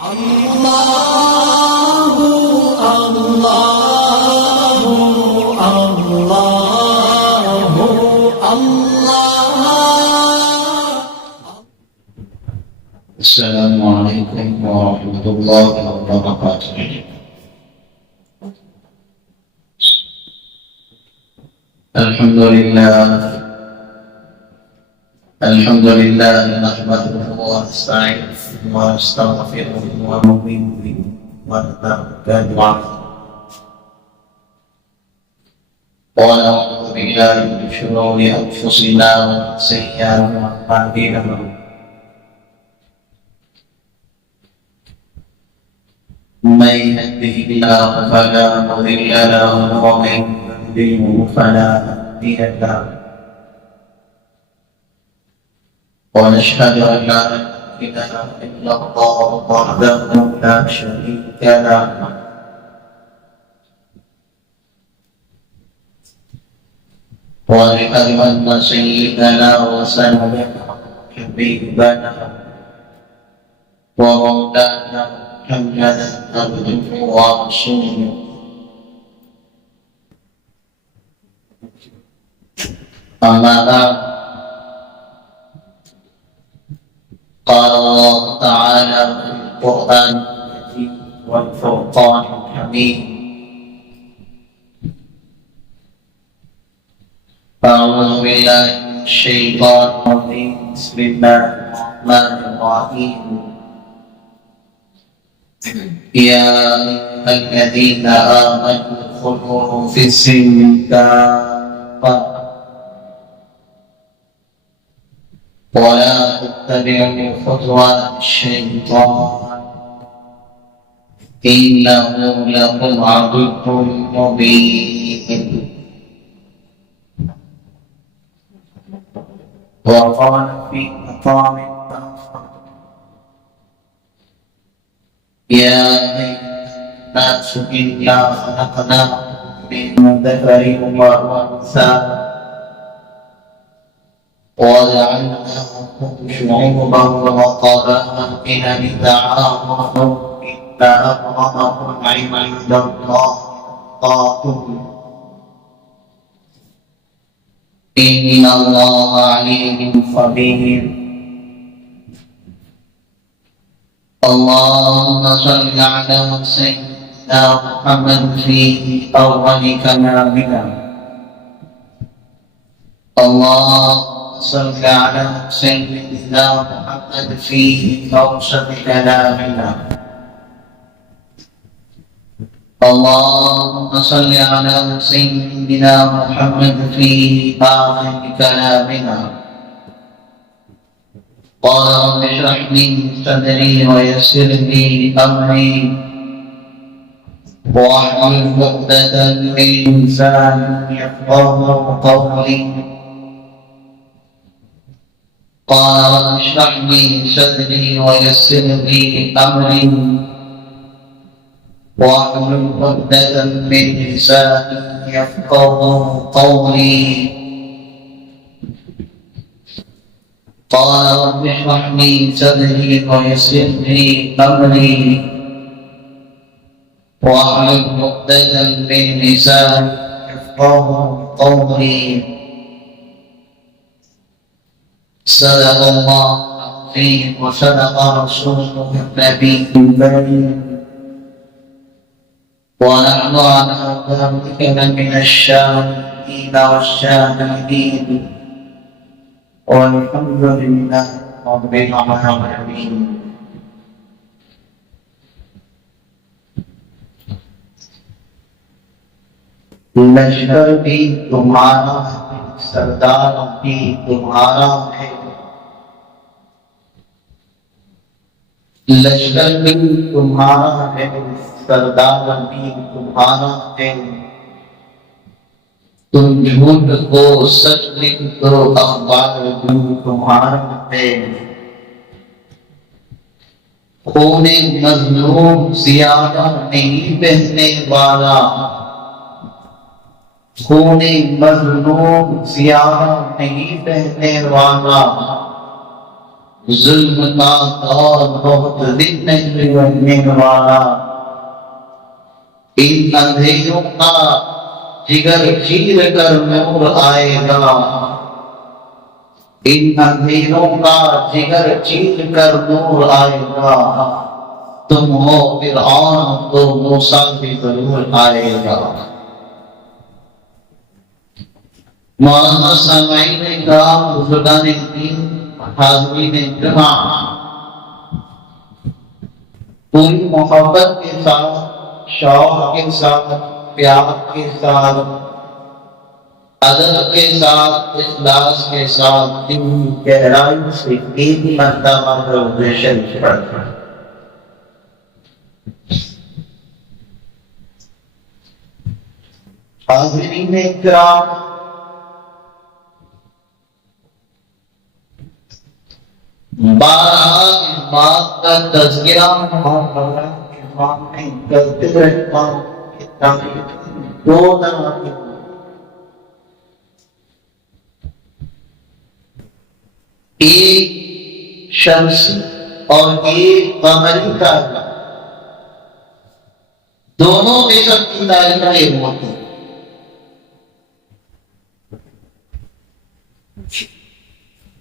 السلام عليكم ورحمة الله وبركاته. الحمد لله نحمده ونستعينه ونستغفره ونؤمن به ونتوكل عليه ونعوذ بالله من شرور أنفسنا ومن سيئات أعمالنا من يهده الله فلا مضل له ومن يضلل فلا هادي له ونشهد أن لا إله إلا الله وحده لا شريك له ونشهد أن سيدنا وسندنا حبيبنا ومولانا محمدا عبده ورسوله. أما بعد، قال الله تعالى في القرآن المجيد والفرقان الحميد: أعوذ بالله من الشيطان الرجيم، بسم الله الرحمن الرحيم. يا أيها الذين آمنوا ادخلوا في السلم كافة ولا تتبعوا خطوات الشيطان إنه لكم عدو مبين. وقال في مقام آخر: يا أيها الناس إنا خلقناكم من ذكر وأنثى وجعلناكم شعوبا وقبائل لتعارفوا إن أكرمكم عند الله أتقاكم إن الله عليم خبير. اللهم صل على سيدنا محمد في أول كلامنا. اللهم صل على سيدنا محمد في أوسط كلامنا. اللهم صل على سيدنا محمد في آخر كلامنا. قال رب اشرح لي صدري ويسر لي أمري واحلل عقدة من لساني يفقهوا قولي. قال رب اشرح لي صدري ويسر لي أمري واحلل عقدة من لساني يفقهوا قولي. قال رب اشرح لي صدري ويسر لي أمري واحلل عقدة من لساني يفقهوا قولي. صدق الله العظيم وصدق رسوله النبي الكريم ونحن على ذلك من الشاهدين والشاهدين والحمد لله رب العالمين. لشکر بھی تمہارا ہے، سردار بھی تمہارا ہے. لشکر بھی تمہارا ہے، سردار بھی تمہارا ہے. تم جھوٹ کو سچ لکھ دو، اخبار بھی تمہارا ہے. خون مظلوم زیادہ نہیں بہنے والا، خون مظلوم زیادہ نہیں بہنے والا. ظلم کا دور بہت دن نہیں رہنے والا، ان اندھیروں کا جگر چیر کر نور آئے گا، ان اندھیروں کا جگر چیر کر نور آئے گا، تم ہو فرعون تو موسیٰ بھی ضرور آئے گا۔ مولانا سامعین کرام، بزرگان دین، حاضرین جمع، پوری محبت کے ساتھ، شوق کے ساتھ، پیار کے ساتھ، ادب کے ساتھ، اخلاص کے ساتھ، دل کی گہرائی سے 3 مرتبہ درود شریف پڑھنا۔ حاضرین کرام، بارہا اس بات کا تذکرہ کرتے رہتا ہوں کہ تاریخ 2 طرح کی، ایک شمسی اور ایک قمری تارہ، دونوں بے شک کی تاریخیں ہوتی ہیں۔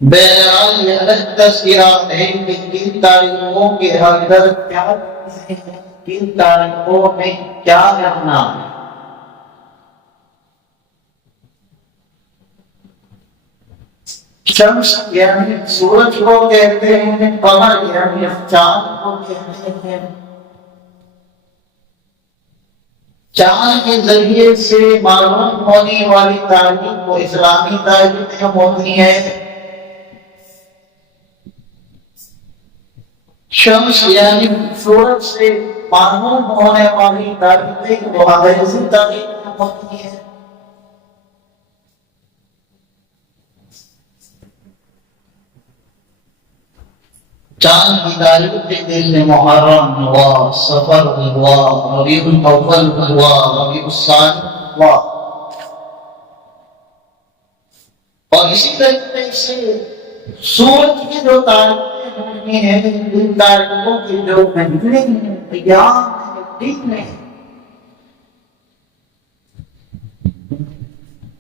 بہرحال یہ الگ تذکرہ ہے کہ کن تاریخوں کے اندر کیا چیزیں ہیں، کن تاریخوں میں کیا رہنا ہے۔ شمس یعنی سورج کو کہتے ہیں، قمر یعنی چاند کو کہتے ہیں۔ چاند کے ذریعے سے معلوم ہونے والی تاریخ کو اسلامی تاریخ میں ہوتی ہے۔ شمس یعنی سورج سے معلوم ہونے والی تاریخیں وہ انگریزی تاریخ میں ہوتی ہیں۔ چاند کی تاریخ جیسے محرم ہوا، صفر ہوا، ربیع الاول ہوا، ربیع الثانی ہوا، اور اسی طریقے سے سورج کی جو تاریخیں ہوتی ہیں، ان تاریخوں کی جو مہینے ہیں، ایام ہیں، دن ہیں،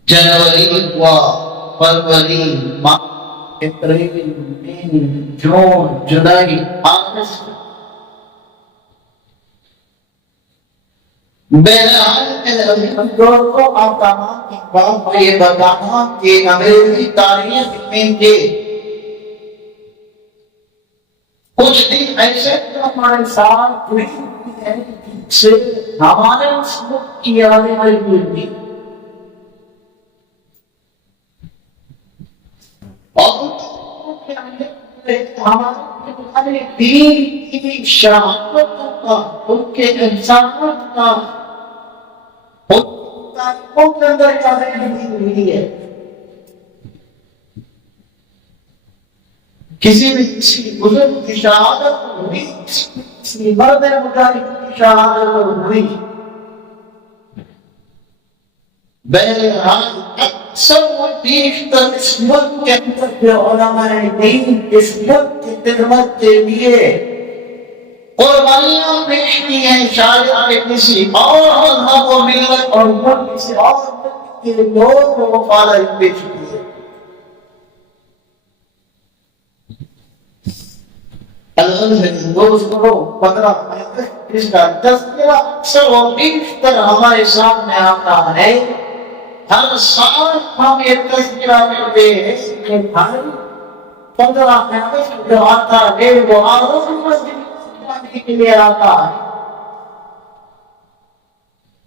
جنوری ہوا، فروری، مارچ، اپریل، مئی، جون، جولائی، اگست۔ بہرحال کو آپ تمام کی بات یہ بتانا کہ انگریزی تاریخ میں کے کچھ دن ایسے ہمارے ساتھ جڑی ہوئی ہیں جن سے ہمارے اس ملک کی آنے والی ہوئی اور ہمارے دین کی شہادتوں کا، ان کے انسانیت کا، ان تاریخوں کے اندر جانے کی ہوئی ہے۔ کسی بھی کسی بزرگ کی شہادت ہوئی، کسی مرد مجاہد کی شہادت ہوئی، بہرحال اکثر و بیشتر اس ملک کے اندر کے علماء دین اس ملک کی خدمت کے لیے قربانیاں پیش کی ہیں، شاید کسی اور مذہب و ملت اور ملک کسی اور ملک کے لوگوں کو وفاداری پیش کی ہے۔ دوستو 15 اس کا تذکرہ اکثر و بیشتر ہمارے سامنے آتا ہے۔ ہر سال ہم یہ تذکرہ کرتے ہیں کہ بھائی 15 اگست جو آتا ہے وہ مسجد کے لیے آتا ہے،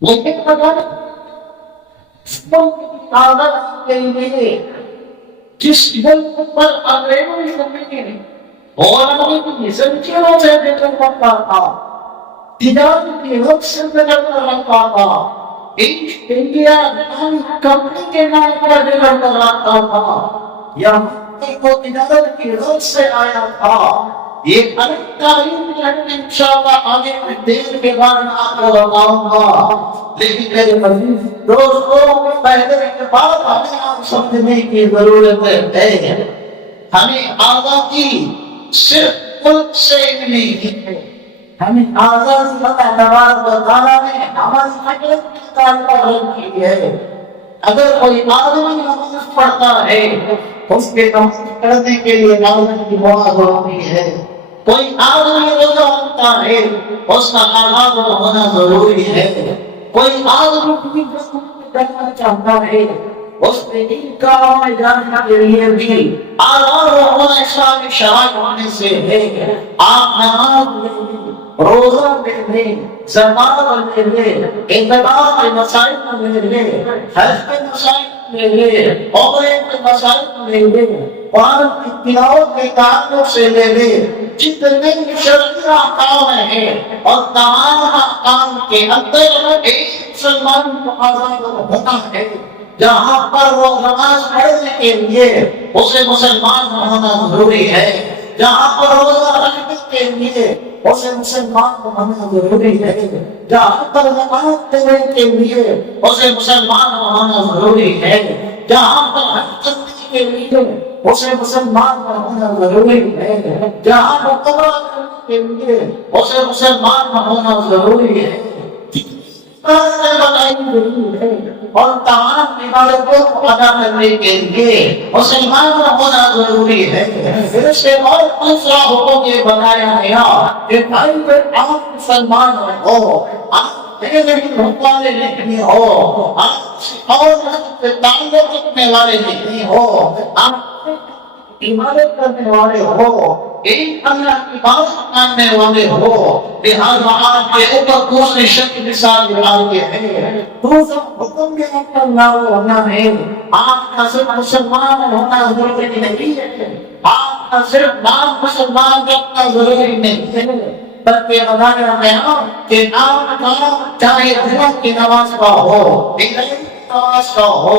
لیکن اگر عادت کے لیے جس ملک پر انگریزوں نے اور سنچیوں سے دیکھنے رکھا تھا، تجارت کی حق سے دیکھنے رکھا تھا، ایسٹ انڈیا کمپنی کے نام پر دیکھنے رکھا تھا، یا کو تجارت کی حق سے آیا تھا، یہ الگ تعلیم جنہیں انشاءاللہ آگے میں دیر کے بعد آپ کو بتاؤں گا، لیکن میرے عزیز دوستوں پہلے کے بعد ہمیں آپ سمجھنے کی ضرورت ہے۔ ہمیں آزادی صرف ملک سے ہی نہیں ہے، ہمیں آزادی اللہ تبارک و تعالیٰ نے ہماری حقیقت کی تعلق کی ہے۔ اگر کوئی آدمی نماز پڑھتا ہے اس کے نماز پڑھنے کے لیے آزادی کی بہت ضروری ہے۔ کوئی آدمی روزہ رکھتا ہے اس کا آزاد ہونا ضروری ہے۔ کوئی آدمی کرنا چاہتا ہے اس کے دین کاموں میں جانے کے لیے بھی آزاد ہونا اسلامی شرائط ہونے سے ہے۔ آپ نماز لے لیں، روزہ لے لیں، زکات لے لیں، اعتکاف کے مسائل لے لیں، حج کے مسائل لے لیں، عمرے کے مسائل لے لیں، قرآن کی تلاوت کے تعلق سے لے لیں، جتنے شرعی احکام ہیں اور تمام احکام کے اندر ایک مسلمان کو آزاد ہونا ہے۔ جہاں پر وہ نماز پڑھنے کے لیے اسے مسلمان ہونا ضروری ہے، جہاں پر روزہ رکھنے کے لیے اسے مسلمان ہونا ضروری ہے، جہاں پر زکات دینے کے لیے اسے مسلمان ہونا ضروری ہے، جہاں پر حج کرنے کے لیے اسے مسلمان ہونا ضروری ہے، جہاں پر عمرہ کرنے کے لیے اسے مسلمان ہونا ضروری ہے۔ اور تمام عبادتوں کو ادا کرنے کے لیے مسلمان ہونا ضروری ہے۔ پھر اس کے بعد دوسرا حکم یہ بتایا گیا کہ بھائی آپ مسلمان ہو، آپ والے نہیں ہو، آپ اور تعلق رکھنے والے نہیں ہو، آپ عبادت کرنے والے ہو، ایک اللہ کی بات ماننے والے ہو، لہذا آپ کے اوپر دوسری شرط مثال ڈالتے ہیں۔ دوسرا حکم بھی آپ کا نام ہونا ہے، آپ کا صرف مسلمان ہونا ضروری نہیں ہے، آپ کا صرف نام مسلمان رکھنا ضروری نہیں ہے، بلکہ بتایا گیا کہ آپ کا چاہے جمعہ کی نماز کا ہو، نماز کا ہو،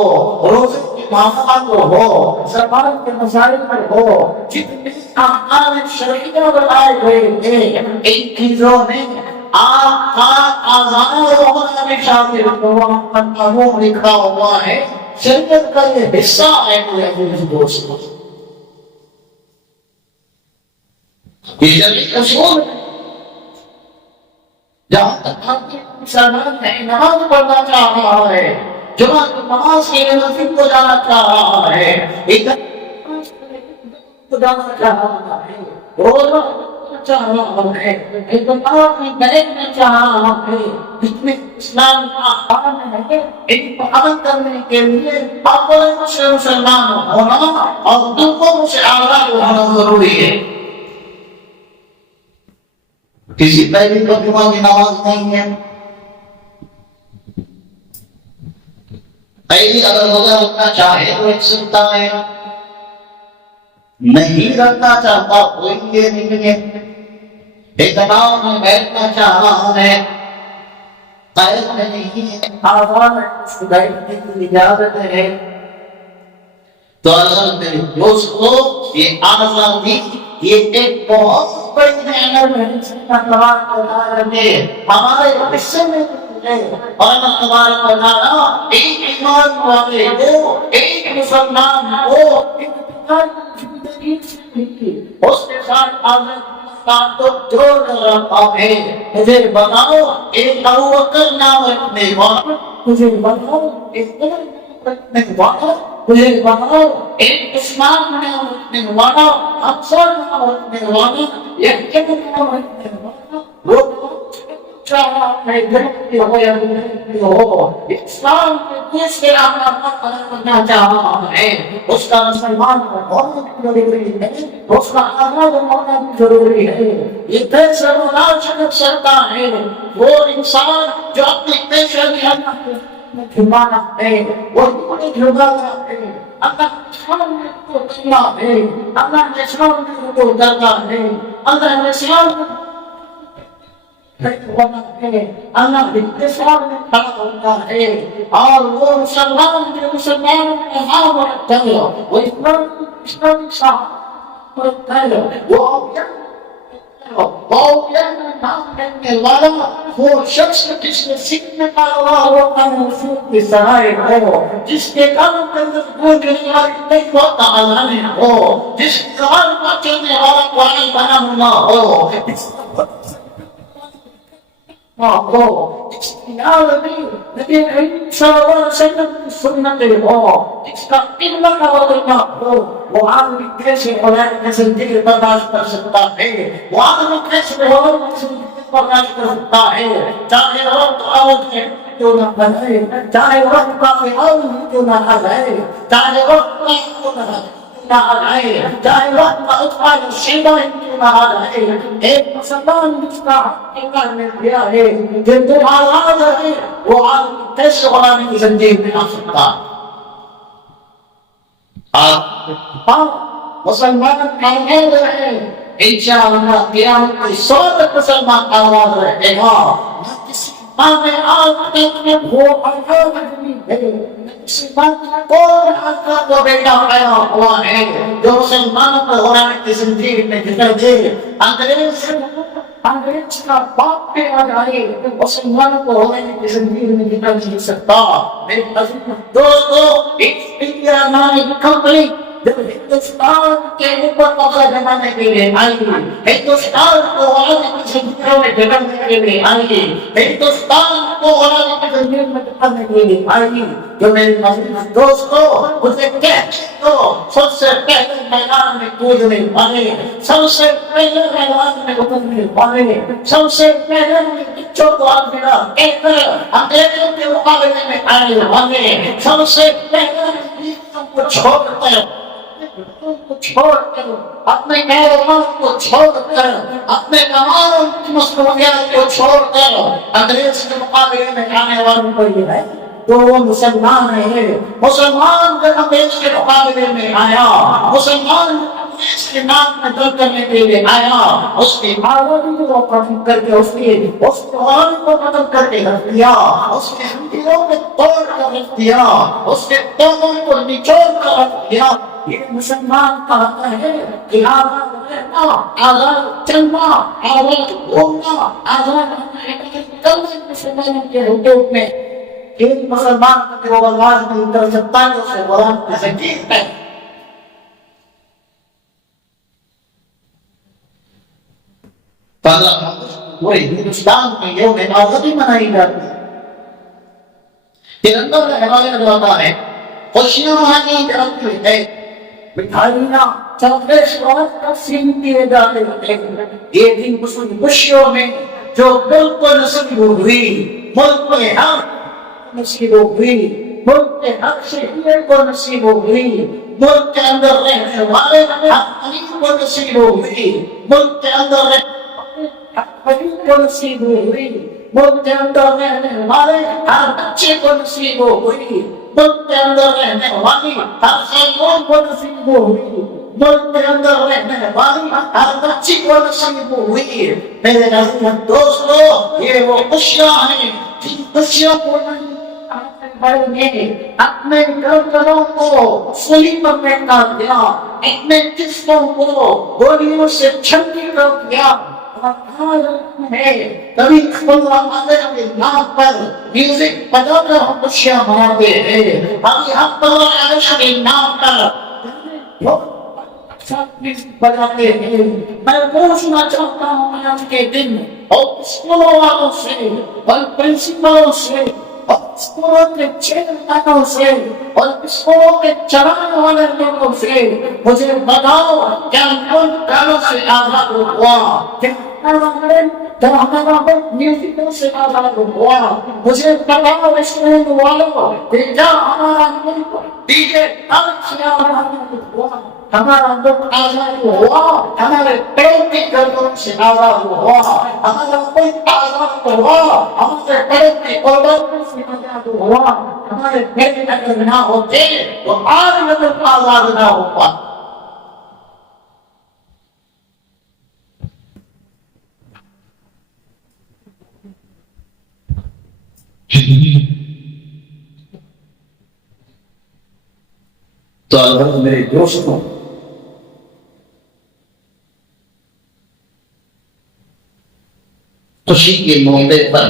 روزے کی معاملات ہو، زکات کے مسائل پر ہو، جتنے احکام شرعیہ بتائے گئے ہیں ان چیزوں میں آپ کا آزاد ہونا بھی شامل ہوا، قانون لکھا ہوا ہے، شریعت کا یہ حصہ ہے۔ میرے دوستوں، یہ شریعت اصول ہے۔ جہاں تک آپ کے مسلمان ہے نماز پڑھنا چاہ رہا ہے، جمعہ کی نماز کے لیے مسجد کو جانا چاہ رہا ہے، جانا چاہ رہا ہے، روزہ چاہ رہا ہے، اعتکاف میں بیٹھنا چاہ رہا ہے، جس میں اسلام کا احکام ہے ان کو عمل کرنے کے لیے اپنے سے مسلمان ہونا اور دوسروں سے آزاد ہونا ضروری ہے۔ کسی پہلی کو جمعہ کی نماز نہیں ہے، پہلی اگر روزہ رکھنا چاہے تو رکھ سکتا ہے، نہیں رکھنا چاہتا کوئی یہ نہیں ہے، اعتکاف میں بیٹھنا چاہ رہا ہے، قید میں نہیں ہے، آزاد بیٹھنے کی اجازت ہے، تو اصل میرے دوستو یہ آزادی یہ ایک بہت بڑی نعمت ہے جس کا تبارک و تعالیٰ نے ہمارے حصے میں اور اللہ تبارک و تعالیٰ ایک ایمان والے کو، ایک مسلمان کو اس کے ساتھ تعلق جوڑ کر رکھا ہے۔ مجھے بتاؤ ایک ابو بکر نام رکھنے والا، مجھے بتاؤ ایک عمر رکھنے والا، مجھے بتاؤ ایک عثمان نام رکھنے والا، حفصہ نام رکھنے والا، یحییٰ نام رکھنے والا، وہ چاہا میں گھرتی ہو یا گھرتی ہو، اسلام کے دوسرے احکامات پر کرنا چاہ رہا ہے، اس کا مسلمان ہونا بھی ضروری ہے، اس کا آزاد ہونا بھی ضروری ہے۔ یہ پیسہ مناسب سرتا ہے وہ انسان جو اپنی پیشہ میں جھمانا ہے، وہ اپنے جھمانا ہے، اللہ سامنے کو کرنا ہے، اللہ کے سامنے کو کرنا ہے، اللہ کے سامنے اللہ کے سامنے کھڑا ہوتا ہے، اور وہ مسلمان کے مسلمان کے ہاتھ رکھتا ہے، وہ اسلامی صاحب رکھتا ہے، وہ غوثیہ کا نام لینے والا وہ شخص جس نے سیکھنے کا اللہ و رسول کی سرائے ہو، جس کے کام کے اندر گونجنے والی تقوی تعالی ہو، جس کے کام کا چلنے والا قرآن بنا ہوا ہو، جس کا جس کی عالمی نبی کریم صلی اللہ علیہ وسلم کی سنت ہو، جس کا قبلہ کا وطن ہو، وہ آدمی کیسے اولاد کی زندگی برداشت کر سکتا ہے؟ وہ آدمی کیسے اولاد کی زندگی برداشت کر سکتا ہے؟ چاہے وقت آؤ کیوں نہ بنائے، چاہے وقت کا آؤ کیوں نہ آئے، چاہے وقت کا کیوں نہ آئے، چاہے وقت کا اطفال شیبہ کیوں نہ آئے، ایک مسلمان جس کا حقیقہ نے دیا ہے جن کو آزاد ہے وہ آدمی کیسے غلامی کی زنجیر میں آ سکتا؟ ہاں مسلمان آزاد رہے، انشاءاللہ قیامت کی صورت مسلمان آزاد رہے گا، نہ کسی ماں میں آزاد میں وہ آزاد نہیں ہے، کسی ماں کا کوئی آزاد کو بیٹا پیدا ہوا ہے جو مسلمانوں کو غلامی کی زنجیر میں جکڑ دے۔ انگریز کا باپ پہ آ جائے مسلمانوں کو غلامی کی زنجیر میں جکڑ نہیں سکتا۔ میرے عزیز دوستو، انڈیا نامی کمپنی جب ہندوستان کے اوپر قبضہ جمانے کے لیے آئی، ہندوستان کو غلامی کی زنجیروں میں جکڑنے کے لیے آئی، ہندوستان کو غلامی کی زنجیر میں جکڑنے کے لیے آئی، جو میرے عزیز دوستو مجھے کہتے تو سب سے پہلے میدان میں کودنے والے، سب سے پہلے میدان میں اترنے والے، سب سے پہلے بچوں کو الوداع کہہ کر انگریزوں کے مقابلے میں آنے والے، سب سے پہلے کو چھوڑ کر اپنے کاروبار کو چھوڑ کر اپنے تمام مصروفیات کو چھوڑ کر انگریز کے مقابلے میں آنے والوں کو یہ ہے تو وہ مسلمان ہے۔ مسلمان جب انگریز کے مقابلے میں آیا، مسلمان انگریز کے نام میں دل کرنے کے لیے آیا، اس کی آزادی کو ختم کر کے اس قرآن کو ختم کر کے رکھ دیا، اس کے ہنڈیوں کو توڑ کر رکھ دیا، اس کے توموں کو نچوڑ کر رکھ دیا۔ یہ مسلمان کہتا ہے کہ آزاد رہنا، آزاد چلنا، آزاد گھومنا، آزاد مسلمانوں کے حقوق میں ایک مسلمان کو وہ آواز نہیں کر سکتا کہ اسے غلام کی زنجیر ہے۔ پورے ہندوستان میں یوم آزادی منائی جاتی ہے، ترنگا لہرایا جاتا ہے، خوشیاں منائی جاتی ہے، مٹھائیاں چاکلیٹس تقسیم کیے جاتے ہیں۔ یہ دن خوشیوں میں جو ملک کو نصیب ہوئی، ملک میں ہر نصیب ہوئی، ملک کے ہر شہری کو نصیب ہوئی، ملک کے اندر رہنے والے ہر غریب کو نصیب ہوئی، ملک کے اندر رہنے غریب کو نصیب ہوئی، ملک کے اندر رہنے والے ہر بچے کو نصیب ہوئی، ملک کے اندر رہنے والی ہر خاتون کو نصیب ہوئی، ملک کے اندر رہنے والی ہر بچی کو نصیب ہوئی۔ میرے عزیز دوستو، یہ وہ خوشیاں ہیں جن خوشیوں کو اپنے گردنوں کو سلی پر کاٹ دیا، اپنے جسموں کو گولیوں سے چھٹی کر دیا۔ کبھی اللہ کے نام پر میوزک بجا کر ہم خوشیاں مناتے ہیں، ابھی ہم اللہ کے نام پر بجاتے ہیں۔ میں پوچھنا چاہتا ہوں آج کے دن اور اسکولوں والوں سے اور پرنسپلوں سے اور اسکولوں کے چیئرمینوں سے اور اسکولوں کے چلانے والے لوگوں سے مجھے بتاؤ، کیا ملک گانوں سے آزاد ہوا؟ کیا ہمارا ملک میوزکوں سے آزاد ہوا؟ مجھے بتاؤ اسکول والوں، کیا ہمارا ملک ڈی جے سے آزاد ہوا؟ ہمارا ملک آزاد ہوا ہمارے پیڑ کی گردوں سے آزاد ہوا، ہمارا ملک آزاد ہوا ہمارے پیڑ کی گردوں سے آزاد ہوا۔ ہمارے پیڑ اگر نہ ہوتے تو آج ملک آزاد نہ ہوا۔ تو البتہ میرے دوستوں، خوشی کے موقع پر،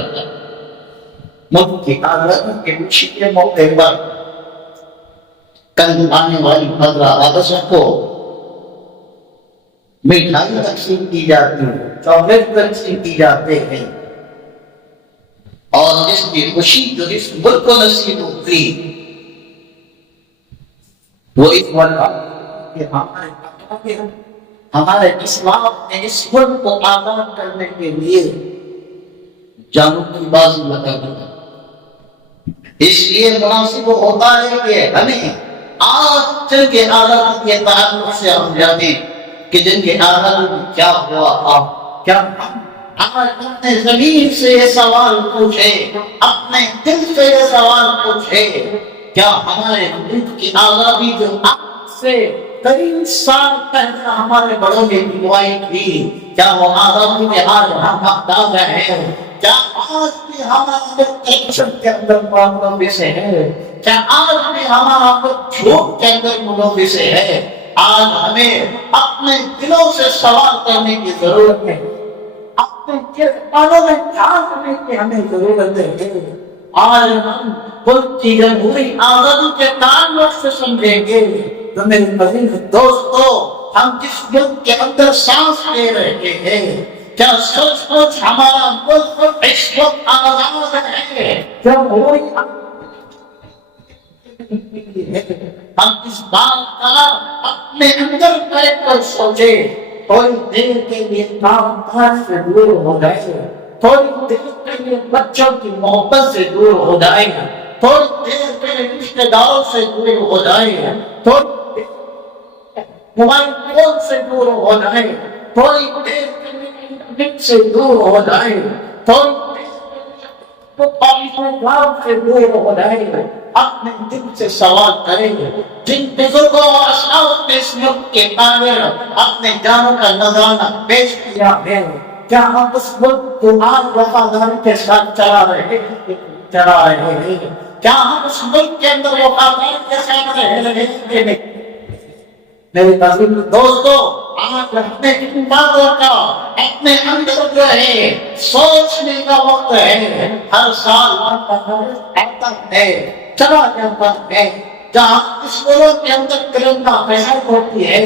ملک کی آزادی کے خوشی کے موقع پر کل آنے والی 15 اگست کو مٹھائی تقسیم کی جاتی ہے، چاکلیٹ تقسیم کی جاتے ہیں، اور اس کی خوشی جو اس ملک کو نصیب ہوئی وہ اس وقت کہ ہمارے اسلام نے اس ملک کو آزاد کرنے کے لیے جانوں کی بازی لگا دیا۔ اس لیے مناسب ہوتا ہے کہ ہمیں آج جن کے آزادی کے تعلق سے ہم جانیں کہ جن کے آزادی میں کیا ہوا تھا، کیا ہمیں اپنے زمین سے یہ سوال پوچھے، اپنے دل سے یہ سوال پوچھے، کیا ہمارے ملک کی آزادی جو آج سے 30 سال پہلے ہمارے بڑوں نے دعائی تھی، کیا وہ آزادی میں آج ہم حقدار ہیں؟ کیا آج بھی ہمارا ملک کرپشن کے اندر ملوث ہے؟ کیا آج بھی ہمارا ملک جھوٹ کے اندر ملوث ہے؟ آج ہمیں اپنے دلوں سے سوال کرنے کی ضرورت ہے، اپنے کرداروں میں جھانکنے کی ہمیں ضرورت ہے۔ آج ہم ملک کی جمہوری آزادی کے تعلق سے سمجھیں گے تو میرے عزیز دوستو، ہم جس ملک کے اندر سانس لے رہے ہیں، کیا سچ مچ ہمارا ملک اس وقت آزاد ہے؟ جمہوری ہم اس بات کا اپنے اندر بیٹھ کر سوچے، تھوڑی دیر کے لیے کام کاج سے دور ہو جائے، تھوڑی دیر کے لیے بچوں کی محبت سے دور ہو جائے، تھوڑی دیر کے لیے رشتے داروں سے دور ہو جائے، تھوڑی دیر موبائل فون سے دور ہو جائے، تھوڑی دیر کے لیے انٹرنیٹ سے دور ہو جائے، تھوڑی دیر سے دور ہو جائے، اپنے دل سے سوال کریں گے۔ جن بزرگوں اور اسلاف نے اس ملک کے تعمیر اپنے جانوں کا نذرانہ پیش کیا ہے، کیا ہم اس ملک کو آج وفاداری کے ساتھ چلا رہے ہیں؟ کیا ہم اس ملک کے اندر وفاداری کے ساتھ رہ رہے ہیں؟ میرے عزیز دوستو، آج اپنے ان باتوں کا اپنے اندر جو ہے سوچنے کا وقت ہے۔ ہر سال آتا ہے، چلا جاتا ہے، جہاں اس ملک کے اندر ترنگا پہن ہوتی ہے،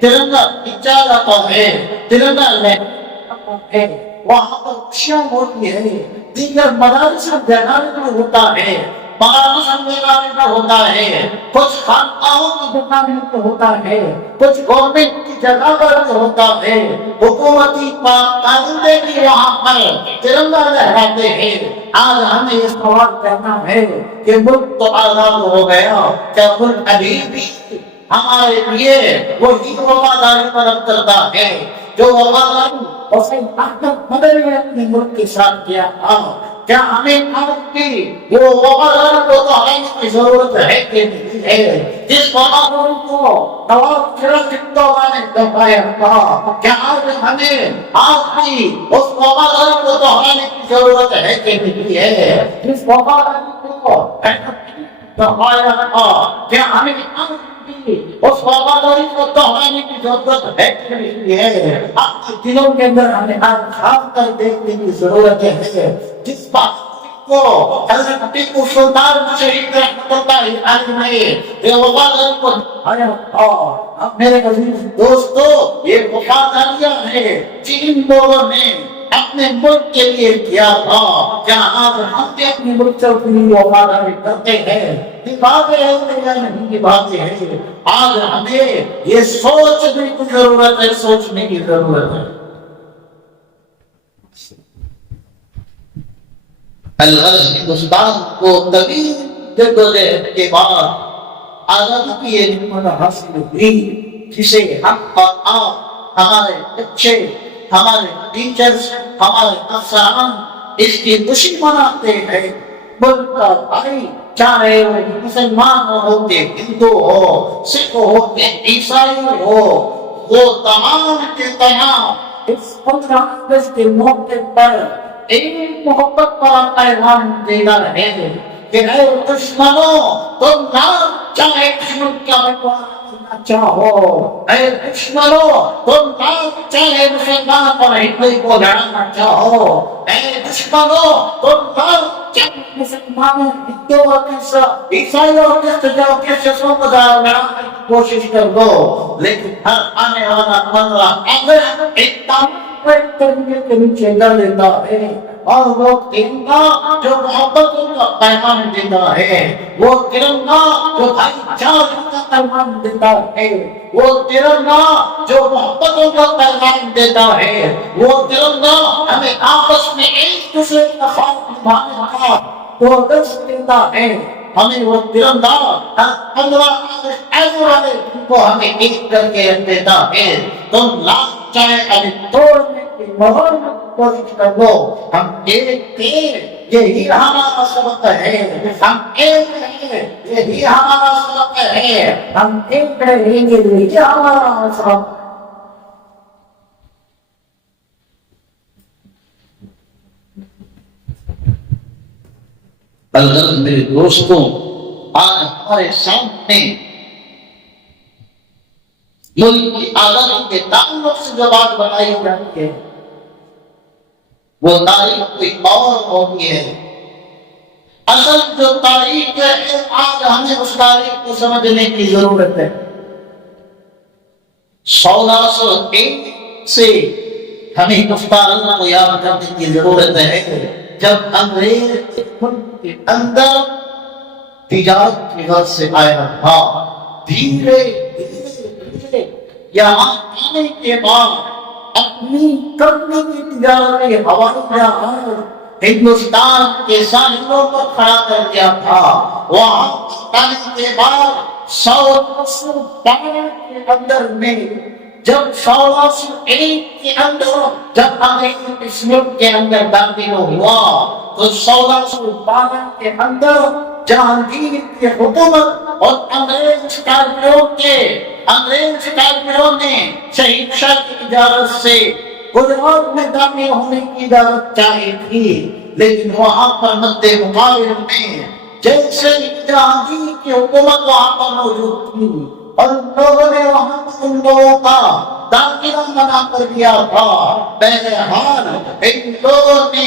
ترنگا کھینچا جاتا ہے، ترنگا لہراتا ہے، وہاں پر خوشیاں ہوتی ہے، دیگر مدارس جگہوں میں ہوتا ہے، مدارس جگہوں میں ہوتا ہے، کچھ خانقاہوں کی دکانوں میں ہوتا ہے، کچھ گورنمنٹ کی جگہ پر ہوتا ہے، حکومتی کارندے بھی وہاں پر ترنگا لہراتے ہیں۔ آج ہمیں یہ سوال کرنا ہے کہ ملک تو آزاد ہو گیا، کیا ملک ابھی بھی ہمارے لیے وہی وفاداری طلب کرتا ہے جو وفاداری حسین احمد مدنی نے اپنے ملک کے ساتھ کیا تھا؟ کیا ہمیں آج بھی وہ وفاداری کو دہرانے کی ضرورت ہے کہ نہیں ہے؟ جس وفاداری کو نواب سراج الدولہ نے دکھایا تھا، کیا آج ہمیں آج بھی اس وفاداری کو دہرانے کی ضرورت ہے کہ نہیں ہے؟ جس وفاداری کو دکھایا تھا، کیا ہمیں آج اس وفاداری کو دہرانے کی ضرورت ہے کہ نہیں ہے؟ اپنے دلوں کے اندر ہمیں آزاد کر دیکھنے کی ضرورت ہے۔ جس بات کو حضرت ٹیپو سلطان شہید رحمۃ اللہ علیہ نے یہ وفاداری کو دکھایا تھا۔ میرے عزیز دوستو، یہ وفاداریاں ہیں جن لوگوں نے اپنے ملک کے لیے کیا تھا، کیا آج ہم بھی اپنے ملک سے اپنی وفاداری کرتے ہیں؟ نبھاتے ہیں یا نہیں نبھاتے ہیں؟ آج ہمیں یہ سوچنے کی ضرورت ہے، سوچنے کی ضرورت ہے۔ الغرض ہندوستان کو طویل جدوجہد کے بعد آزادی کی یہ نعمت حاصل ہوئی، جسے ہم اور آپ، ہمارے بچے، ہمارے ٹیچرز، ہمارے افسران اس کی خوشی مناتے ہیں۔ ملک کا بھائی، چاہے وہ مسلمان ہو کہ ہندو ہو، سکھ ہو کہ عیسائی ہو، وہ تمام کے تمام اس 15 اگست کے موقع پر ایک محبت کا پیغام دینا ہے کہ اے دشمنوں، تم نہ چاہے دشمن کا چاہو، اے دشمنوں تم چاہے مسلمان پر ہندو کو لڑانا چاہو، اے دشمنوں تم چاہے مسلمانوں ہندوؤں کے عیسائیوں کے شخصوں کو لڑانے کی کوشش کر دو، لیکن ہر آنے والا مرہ اگر ایک طریقے کے نیچے ڈال دیتا ہے اور وہ ترنگا جو محبتوں کا پیغام دیتا ہے، وہ ترنگا جو بھائی چارے کا پیغام دیتا ہے، وہ ترنگا جو محبتوں کا پیغام دیتا ہے، وہ ترنگا ہمیں آپس میں ایک دوسرے کا ساتھ نبھانے کا وہ درس دیتا ہے، ہمیں وہ ترنگا 15 اگست ایسے والے دن کو ہمیں ایک کر کے رکھ دیتا ہے۔ تم لاکھ چاہے ابھی توڑنے کی مہر کوشش کر لو، ہم ایک تھے، یہی ہمارا سبق ہے، ہم ایک ہیں، یہی ہمارا سبق ہے، ہم ایک رہیں گے، یہی ہمارا سبق ہے۔ الغرض میرے دوستوں، آج ہمارے سامنے ملک کی آزادی کے تعلق سے جو بات بتائی جاتی ہے وہ تاریخ کوئی اور ہوتی ہے۔ اصل جو تاریخ ہے آج ہمیں اس تاریخ کو سمجھنے کی ضرورت ہے۔ 1601 سے ہمیں ہندوستان کو یاد کرنے کی ضرورت ہے، جب انگریز ملک کے اندر تجارت کی غرض سے آیا تھا۔ دھیرے دھیرے یہاں آنے کے بعد اپنی کرنی کی تجارت ہوائی جہاز ہندوستان کے ساحلوں پر کھڑا کر دیا تھا۔ وہاں آنے کے بعد 1612 کے اندر میں جب 1601 کے اندر جب انگریز اس ملک کے اندر داخل ہوا تو 1612 کے اندر جہانگیر کی حکومت اور انگریز کارپیوں نے شہید شاہ کی اجازت سے گجرات میں داخل ہونے کی اجازت چاہی تھی، لیکن وہاں پر مد مقابل میں جیسے جہانگیر کی حکومت وہاں پر موجود تھی اور لوگوں نے وہاں پر ان لوگوں کا داخلہ منع کر دیا تھا۔ بہرحال ان لوگوں نے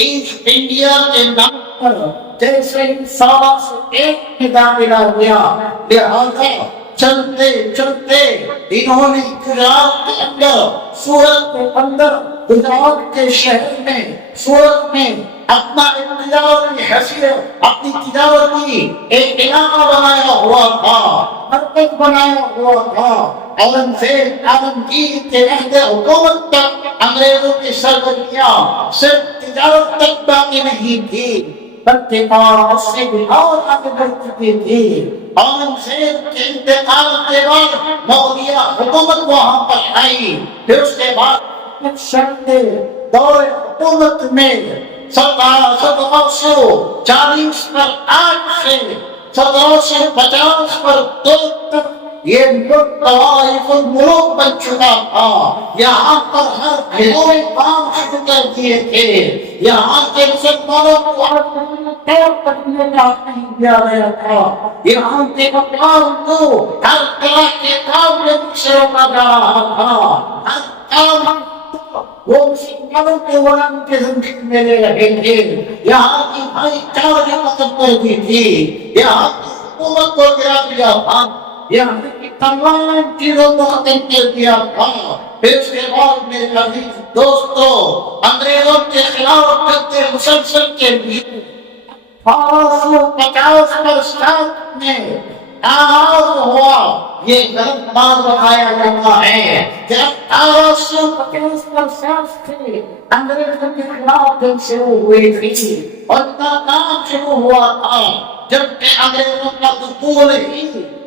ایسٹ انڈیا کے نام پر جیسے ہی 1601 میں داخلہ ہوا، لہذا چلتے چلتے انہوں نے گجرات کے اندر سورت کے اندر گجرات کے شہر میں سورت میں اپنا تجارتی حیثیت اپنی تجارتی ایک علاقہ بنایا ہوا تھا، مرکز بنایا ہوا تھا۔ اورنگزیب عالمگیر کے عہد حکومت تک انگریزوں کی سرگرمیاں صرف تجارت تک باقی نہیں تھی بلکہ اس سے بھی اور آگے بڑھ چکی تھی۔ اورنگزیب کے انتقال کے بعد مغلیہ حکومت وہاں پر آئی، پھر اس کے بعد دور حکومت میں 1740 پر 8 سے 1750 پر 2 تک یہ ملک طوائف الملوک بن چکا تھا۔ یہاں پر ہر گھروں کام شروع کر دیے تھے، یہاں کے مسلمانوں کو نہیں دیا گیا تھا، یہاں کے مقام کو ہر طرح کے کام میں سے روکا جا رہا تھا۔ ہر کام وہ مسلمانوں کے غلام کے زندگی میں لے رہے تھے، یہاں کی بھائی چارے ختم کر دی تھی، یہاں کی حکومت کو گرا دیا تھا، یہاں کی تمام چیزوں کو ختم کر دیا تھا۔ پھر اس کے بعد میرے عزیز دوستو، انگریزوں کے خلاف جنگ مسلسل کے لیے 1850 پر ساتھ میں آغاز ہوا۔ یہ غلط بات بتایا جاتا ہے کہ 1850 پر ساتھ سے انگریزوں کے خلاف جنگ شروع ہوئی تھی اور ناکام شروع ہوا تھا، جبکہ انگریزوں کا دخول ہی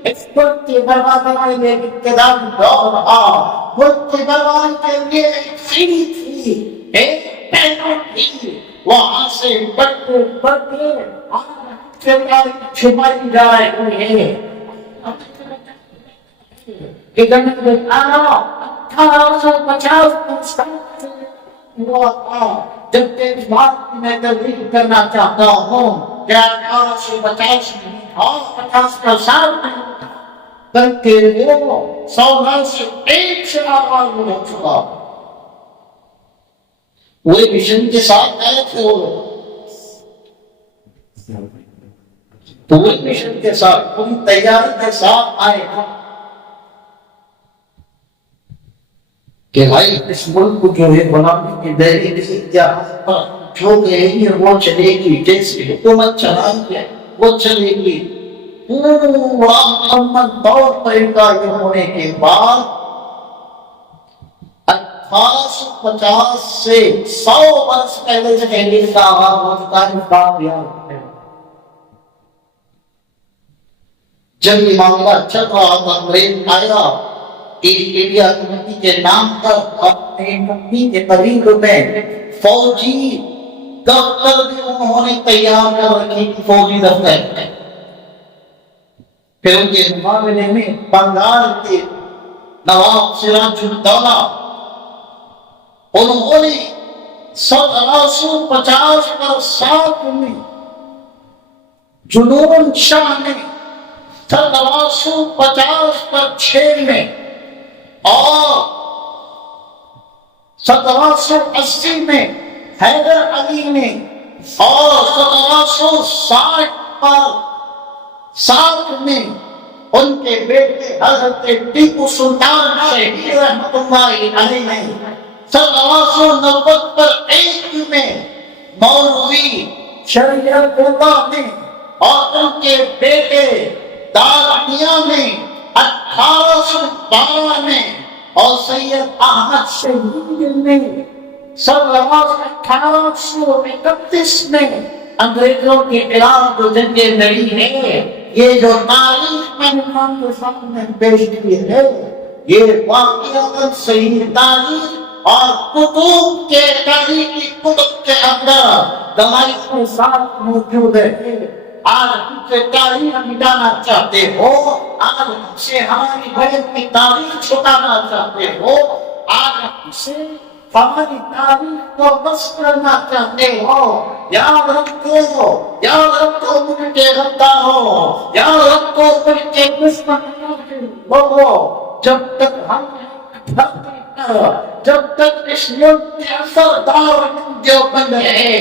اس ملک کی بربادی میں ابتدائی دور تھا۔ ملک کی بربادی کے لیے ایک سیڑھی تھی، ایک پہلو تھی، وہاں سے بڑھتے بڑھتے چھپائی جا رہی ہے۔ کہ جنگ میں 1850 میں ہوا تھا، جبکہ اس بات کی میں تردید کرنا چاہتا ہوں کہ 1850 میں 50 کا سال کرتے وہ 101 سے آغاز ہو چکا. وہ مشن کے ساتھ آئے تھے وہ لوگ، پورے مشن کے ساتھ، پوری تیاری کے ساتھ آئے تھے کہ بھائی اس ملک کو جو ہے بنانے کی دہلی نہیں کیا جو کہیں گے وہ چلے گی، جیسی حکومت چلائیں گے وہ چلے گی. پورا مکمل طور طریقہ یہ ہونے کے بعد 1850 سے 100 برس پہلے سے تحریر کا آغاز ہو چکا ہے کامیاب ہے. جب یہ معاملہ چل رہا تھا، انگریز آیا انڈیا کمیٹی کے نام پر اپنے کمپنی کے قریب میں فوجی دفتر بھی انہوں نے تیار کر رکھی تھی، فوجی دفتر. پھر ان کے مقابلے میں بنگال کے نواب سراج الدولہ انہوں نے 1750 پر 7 میں جنون شاہ نے 1750 پر 6 میں اور 1780 میں حیدر علی نے اور 1760 پر 7 میں ان کے بیٹے حضرت ٹیپو سلطان شہید رحمۃ اللہ علیہ نے 1790 پر 1 میں مولوی شریعت اللہ نے اور ان کے بیٹے دارمیہ نے 1812 میں اور سید احمد شہید نے 1831 میں انگریزوں کے خلاف جو جنگیں لڑی ہیں، یہ جو تاریخ میں امام کے سامنے پیش کی ہے، یہ واقعات صحیح تاریخ اور کتب کے تاریخی کتب کے اندر دلائل کے ساتھ موجود ہے. آج ہم سے تاریخ مٹانا چاہتے ہو، آج ہم سے ہماری بہن کی تاریخ چھپانا چاہتے ہو، آج ہم سے ہماری تاریخ کو بس کرنا چاہتے ہو، یاد رکھتے ہو، یاد رکھو ملک کے غداروں، یاد رکھو ملک کے دشمنوں کے لوگوں، جب تک ہم جب تک اس ملک کے اثر دار دیوبند ہے،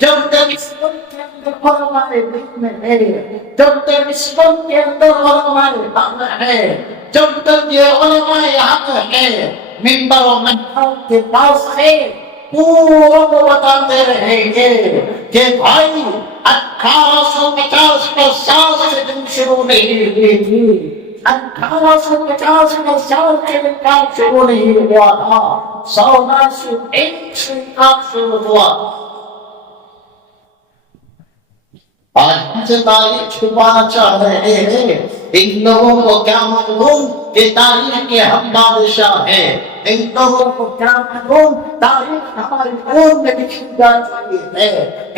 جب تک اس ملک کے اندر ہمارے دل میں ہے، جب تک اس ملک کے اندر ہمارے حق ہے، جب تک یہ علماء حق ہے، منبر و منبر کے پاس ہے، پورا کو بتاتے رہیں گے کہ بھائی 1850 پر 7 سے دن شروع نہیں ہوئی تھی، 1850 میں 7 سے دن کام شروع نہیں ہوا تھا، 1701 سے کام شروع ہوا تھا. آج ہم سے تاریخ چھپانا چاہ رہے ہیں. ان لوگوں کو کیا معلوم کہ تاریخ کے ہم بادشاہ ہیں؟ ان لوگوں کو کیا معلوم تاریخ ہمارے خون میں لکھی جا چکی ہے؟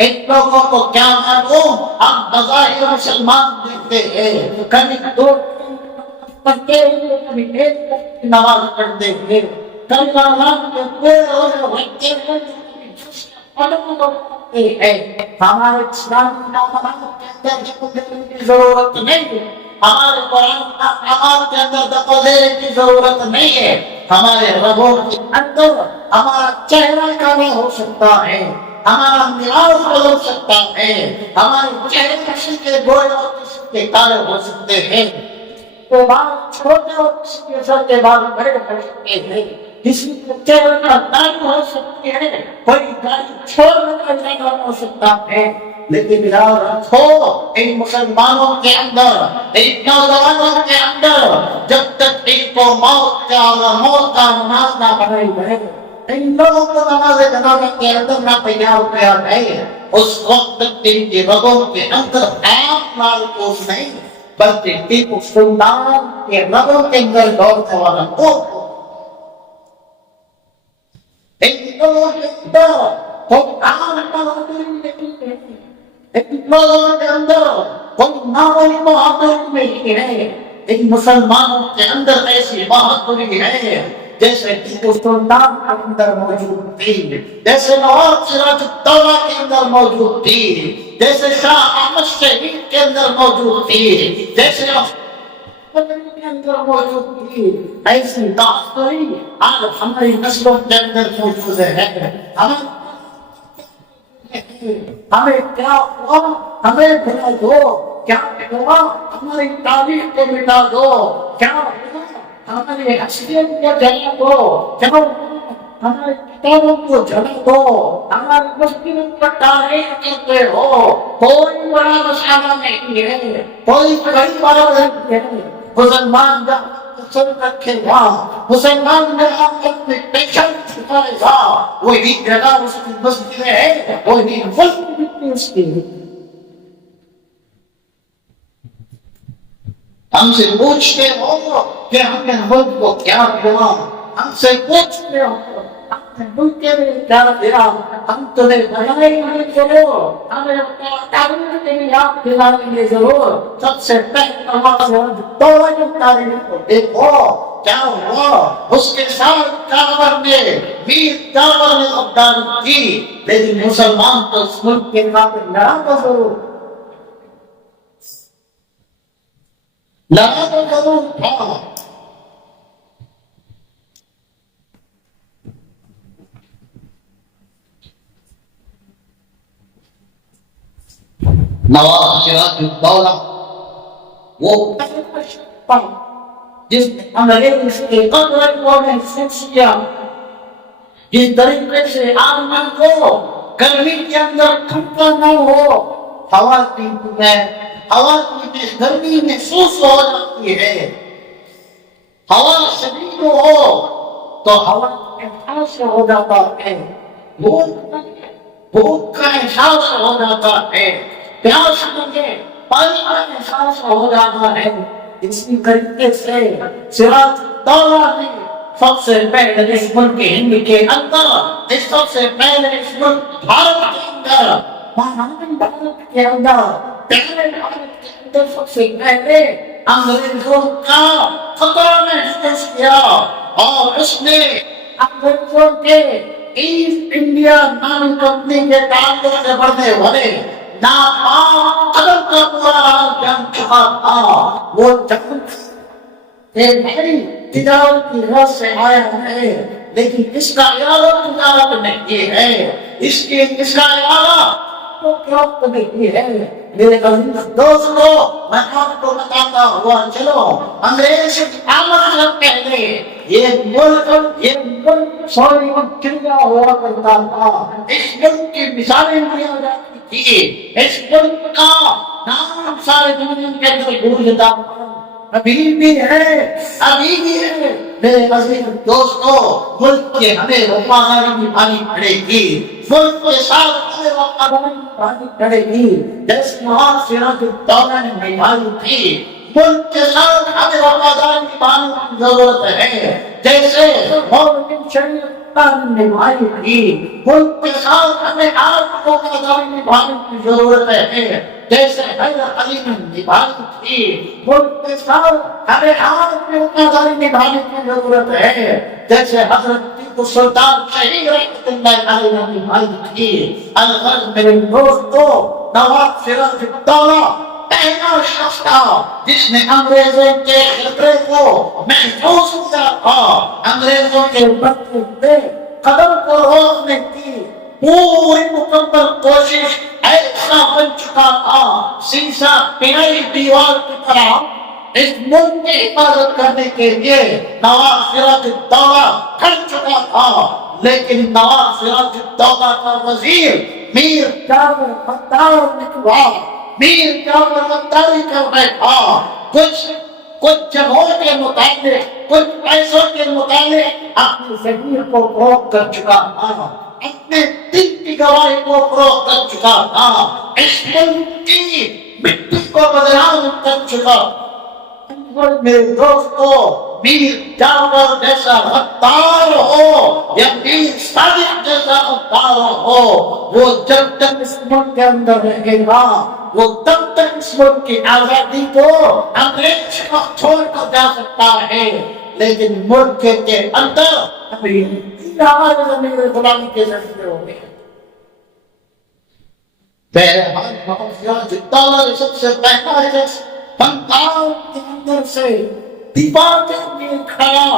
ان لوگوں کو کیا معلوم ہم بظاہر مسلمان دیکھتے ہیں، کبھی 2 پڑھتے ہیں، کبھی 1 نماز پڑھتے ہیں، کبھی رمضان کے پورے روزے رکھتے ہیں، ہمارے اسلام کے اندر کی ضرورت نہیں ہے، ہمارے قرآن کے اندر دخل کی ضرورت نہیں ہے. ہمارے رگوں کے اندر ہمارا چہرہ کالا ہو سکتا ہے، ہمارا مزاج بدل سکتا ہے، ہمارے چہرے کسی کے گورے اور کسی کے کالے ہو سکتے ہیں، تو بال چھوٹے اور کسی کے سر کے بال بڑے ہو سکتے ہیں، کسی کے چہرے کا داڑھی ہو سکتی ہے، کوئی داڑھی چھوڑنے کا جگہ ہو سکتا ہے. لیکن یاد رکھو ان مسلمانوں کے اندر، ان نوجوانوں کے اندر جب تک ان کو موت کا نماز نہ پڑھائی جائے، ان لوگوں کو نماز جنازہ کے اندر نہ تیار کیا جائے، اس وقت تک ان کی رگوں کے اندر آپ لال کوس نہیں بلکہ ٹیپو سلطان کے رگوں کے اندر دوڑنے والا کوس. ان لوگوں کے اندر قرآن بہادری نہیں ہے، ان لوگوں کے اندر کوئی ناولی بہادری نہیں ہے. ان مسلمانوں کے اندر ایسی بہادری ہے جیسے ٹیپو سلطان کے اندر موجود تھی، جیسے نواب سراج الدولہ کے اندر موجود تھی، جیسے شاہ احمد شہید کے اندر موجود تھی، جیسے بدنی کے اندر موجود تھی، ایسی طاقتوری آج ہماری نسلوں کے اندر موجود ہے۔ ہمیں کیا ہوا؟ ہمیں بھلا دو، کیا ہوا؟ ہماری تاریخ کو مٹا دو، کیا ہوا؟ ہماری حیثیت کو جلا دو، کیا ہوا؟ ہماری کتابوں کو جلا دو، ہماری مشکلوں پر تاریخ کرتے ہو۔ کوئی بڑا مسئلہ نہیں ہے، کوئی بڑی بات نہیں ہے۔ مسلمان جب سر رکھے گا، مسلمان نے اپنے پیشن چھپائے گا، وہی جگہ اس کی مسجد ہے، وہی ملک بھی اس کی۔ ہم سے پوچھتے ہو کہ ہم نے ملک کو کیا دیا، ہم سے پوچھتے ہو ہم نے ملک کے لیے کیا دیا، ہم تمہیں بنائے ہوئے ضرور، ہمیں اپنا تعلیم کے لیے یاد دلانے کے ضرور۔ سب سے پہلے تاریخ کو دیکھو کیا ہوا۔ اس کے ساتھ جانور نے، میر جانور نے غداری کی، لیکن مسلمان تو اس ملک کے خاطر لڑا تو ضرور، لڑا تو ضرور تھا۔ نواب سراج الدولہ وہ جس نے انگریز کے قدر کو محسوس کیا، جس طریقے سے آدمی کو گرمی کے اندر ٹھنڈا نہ ہو، ہوا کی گرمی محسوس ہو جاتی ہے، ہوا شدید ہو تو ہوا کا احساس ہو جاتا ہے، بھوک کا احساس ہو جاتا ہے، پیاس لگے پانی کا احساس ہو جاتا ہے۔ اسی طریقے سے سراج الدولہ نے سب سے پہلے اس ملک ہند کے اندر، سب سے پہلے اس ملک بھارت کے اندر، مہان بھارت کے اندر، پیارے بھارت کے اندر سب سے پہلے انگریزوں کا خطرہ محسوس کیا، اور اس نے انگریزوں کے ایسٹ انڈیا نامی کمپنی کے تعلق سے بڑھنے والے ناپاک قدر کا پورا جان چکا تھا۔ وہ جان بھائی تجارت کی غرض سے آیا ہے، لیکن اس کا ارادہ تجارت نہیں ہے، اس کا ارادہ نہیں ہے۔ میرے عزیز دوستو، میں آپ کو بتاتا ہوا چلو، انگریز آمد سے پہلے یہ ملک سوری چڑیا ہوا کرتا تھا۔ اس ملک کی مثالیں دیا جاتی تھی، اس ملک کا نام سارے دنیا کے اندر گونجتا تھا، ابھی بھی ہے میرے عزیز دوستو۔ ملک کے ہمیں وفاداری نبھانی پڑے گی، ملک کے ساتھ ہمیں وفاداری نبھانی پڑے گی، جیسے نواب سراج الدولہ نے نبھائی تھی۔ ملک کے ساتھ ہمیں وفاداری نبھانے کی ضرورت ہے، جیسے مولوی شریف نے نبھائی تھی۔ ملک کے ساتھ ہمیں آپ وفاداری نبھانے کی ضرورت ہے، جیسے حیدر علی نے نبھائی تھی۔ ملک کے ساتھ ہمیں آپ وفاداری نبھانے کی ضرورت ہے، جیسے حضرت ٹیپو سلطان شہید رحمۃ اللہ علیہ نے نبھائی تھی۔ الغرض میرے دوستو، نواب سراج الدولہ پہلا شخص تھا جس نے انگریزوں کے خطرے کو محسوس کیا تھا، انگریزوں کے بڑھتے ہوئے قدم کو روکنے کی پوری مکمل کوشش ایسا بن چکا تھا، سیسا پنائی دیوار کی طرح اس ملک کی حفاظت کرنے کے لیے نواب سراج الدولہ کھڑ چکا تھا۔ لیکن نواب سراج الدولہ کا وزیر میر جعفر فتار نکلا، میر جعفر فتاری کر بیٹھا، کچھ جگہوں کے متعلق، کچھ پیسوں کے متعلق اپنی ضمیر کو فروخت کر چکا تھا، اپنے دل کی گواہی کو فروخت کر چکا تھا، اس ملک کی مٹی کو بدنام کر چکا۔ میرے دوستو، میر جعفر جیسا غدار ہو یا میر صادق جیسا غدار ہو، وہ جب تک اس ملک کے اندر رہے گا، وہ تب تک اس ملک کی آزادی کو انگریز کو چھوڑ کر جا سکتا ہے، لیکن ملک کے اندر ہماری زمین غلامی کے ذریعے ہو گئے۔ بہرحال نواب سراج الدولہ سب سے پہلا شخص بنگال کے اندر سے دیواریں میں کھڑا،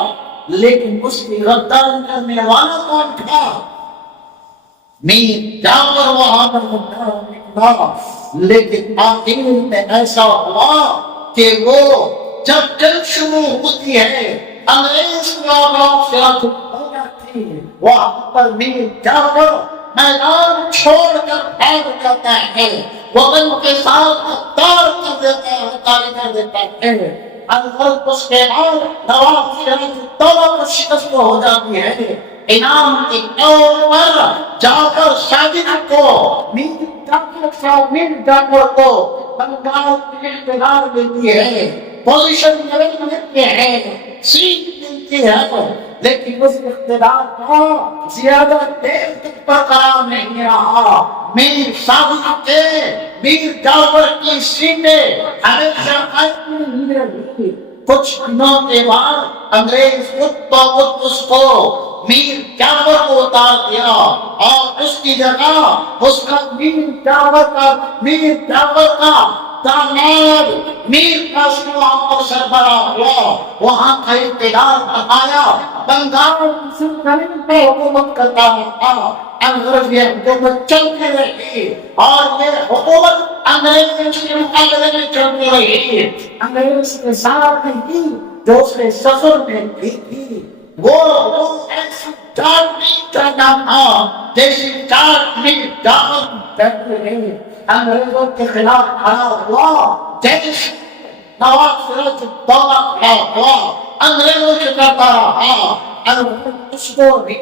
لیکن اس کی غداری کرنے والا کون تھا؟ میر جعفر وہاں پر غدار نکلا، لیکن آخر میں ایسا ہوا کہ وہ جب جنگ شروع ہوتی ہے، انگریز کو تھی، وہاں پر میر جعفر میدان چھوڑ کر بھاگ جاتا ہے، وطن کے ساتھ غدار کر دیتا ہے، غداری کر دیتا ہے۔ البتہ اس کے بعد نواب سراج الدولہ کو شکست ہو جاتی ہے۔ انعام کے طور پر جعفر صادق کو میر جعفر کو بنگال کی اقتدار ملتی ہے، پوزیشن ملتی ہے، سیٹ ملتی ہے، لیکن اس اقتدار کو زیادہ دیر تک برقرار نہیں رہا۔ میر صادق کے، میر جعفر کی سیٹیں ہمیشہ قائم نہیں رہی۔ کچھ دنوں کے بعد انگریز خود بخود اس کو میر جعفر کو اتار دیا اور اس کی جگہ اس کا میر جعفر کا داماد میر قاسم وہاں پر سربراہ ہوا، وہاں کا اقتدار بتایا، بنگال سلطنت پہ حکومت کرتا رہا۔ انگریز یہ حکومت چلتی رہی اور یہ حکومت انگریز کے مقابلے میں چلتی رہی۔ انگریز کے ساتھ ہی جو اس کے سسر میں بھی تھی، وہ ایسی چاٹ کا نام تھا جیسی چاٹ میں جان بیٹھے ہیں۔ انگریزوں کے خلاف کھڑا ہوا، جیسے نواب سراج الدولہ کھڑا ہوا، انگریزوں سے کرتا رہا۔ اس کو بھی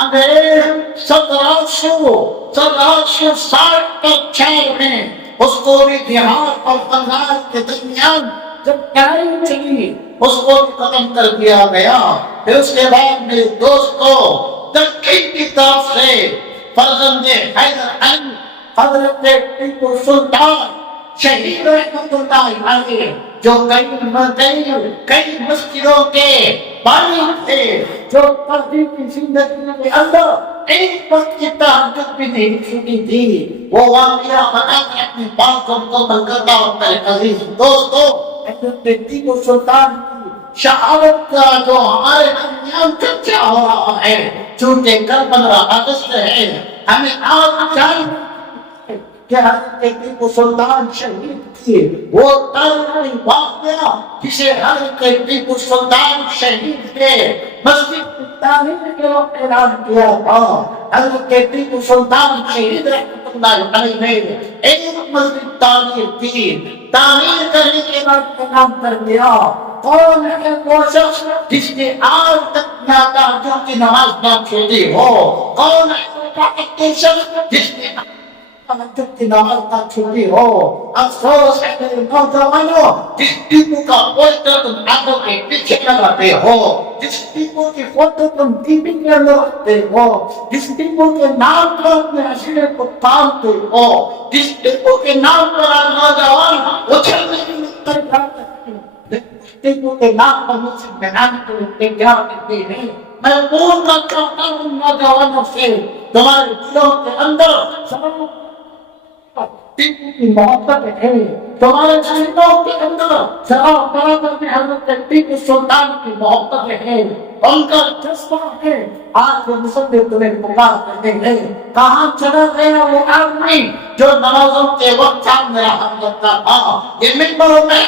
انگریز 1760 کے میں اس کو بھی بہار اور بنگال کے درمیان جب لڑائی چلی، اس کو بھی ختم کر دیا گیا۔ پھر اس کے بعد میرے دوستوں، دکن کی طرف سے فرزند حیدر علی حضرت ٹیپو سلطان شہید رحمت اللہ علیہ، جو کئی مسجدوں کے بانی تھے، جو تہذیب کی زندگی کے اندر ایک وقت کی تہجد بھی نہیں چھوٹی تھی، وہ واقعہ بتا کے اپنی بات کو مکمل کرتا ہوں۔ میرے عزیز دوستوں، حضرت ٹیپو سلطان کی شہادت کا جو ہمارے درمیان چرچا ہو رہا ہے، چونکہ کل 15 اگست ہے، ہمیں آج جاننا کہ حضرت ٹیپو سلطان شہید تھے۔ وہ تاریخی واقعہ جسے حضرت ٹیپو سلطان شہید کے مسجد کی تعمیر کے وقت اعلان کیا تھا۔ حضرت ٹیپو سلطان شہید رحمت اللہ علیہ نے ایک مسجد تعمیر کی، تعمیر کرنے کے بعد اعلان کر دیا، کون ہے وہ شخص جس نے آج تک تہجد کی نماز نہ چھوڑی ہو؟ کون ہے وہ شخص جس نے تہجد کی نماز نہ چھوڑی ہو؟ افسوس ہے میرے نوجوانوں، جس ٹیپو کا پوسٹر تم آنکھوں کے پیچھے لگاتے ہو، جس ٹیپو کی فوٹو تم ٹی وی کے اندر رکھتے ہو، جس ٹیپو کے نام پر اپنے عشیرے کو پالتے ہو، جس ٹیپو کے نام پر آپ نوجوان اچھلنے کی مقدر کرتے ہیں، ٹیپو کے نام پر مسلم بنانے کے لیے تیار کرتے ہیں۔ میں پورا کرتا ہوں نوجوانوں سے، تمہارے دلوں کے اندر ٹیپو کی محبت ہے، تمہارے سینوں کے اندر شراب برابر میں حضرت ٹیپو سلطان کی محبت ہے، ان کا جذبہ ہے۔ آج وہ مسلم تمہیں پکار کرتے ہیں، کہاں چلا گیا وہ آدمی جو نمازوں کے وقت سامنے رہا کرتا تھا؟ یہ ممبروں میں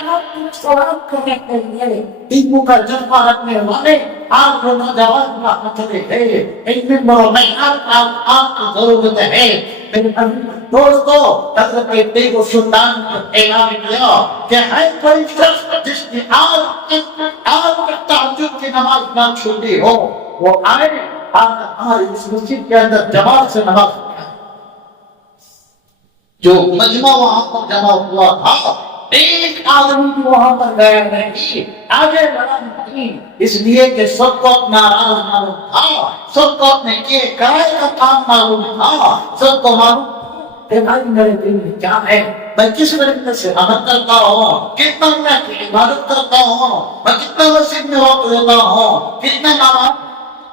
سلام کرنے کے لیے ٹیپو کا جذبہ رکھنے والے آج وہ نوجوان رہا چلے ہیں۔ ان ممبروں میں آپ کی ضرورت ہے۔ میرے دوستو، حضرت ٹیپو سلطان نے اعلان کیا کہ ہے کوئی شخص جس نے آج تک تہجد کی نماز نہ چھوڑی ہو، وہ آئے آج ہماری اس مسجد کے اندر جماعت سے نماز پڑھائے۔ جو مجمع وہاں پر جمع ہوا تھا، ایک آدمی بھی وہاں پر گیا نہیں، آگے بڑھا نہیں، اس لیے کہ سب کو اپنا راز معلوم تھا، سب کو اپنے کیے کرائے کا کام معلوم تھا، سب کو معلوم کہ بھائی میرے دل میں کیا ہے، میں کس طریقے سے عمل کرتا ہوں، کتنا میں عبادت کرتا ہوں، میں کتنا مسجد میں وقت دیتا ہوں، کتنا نماز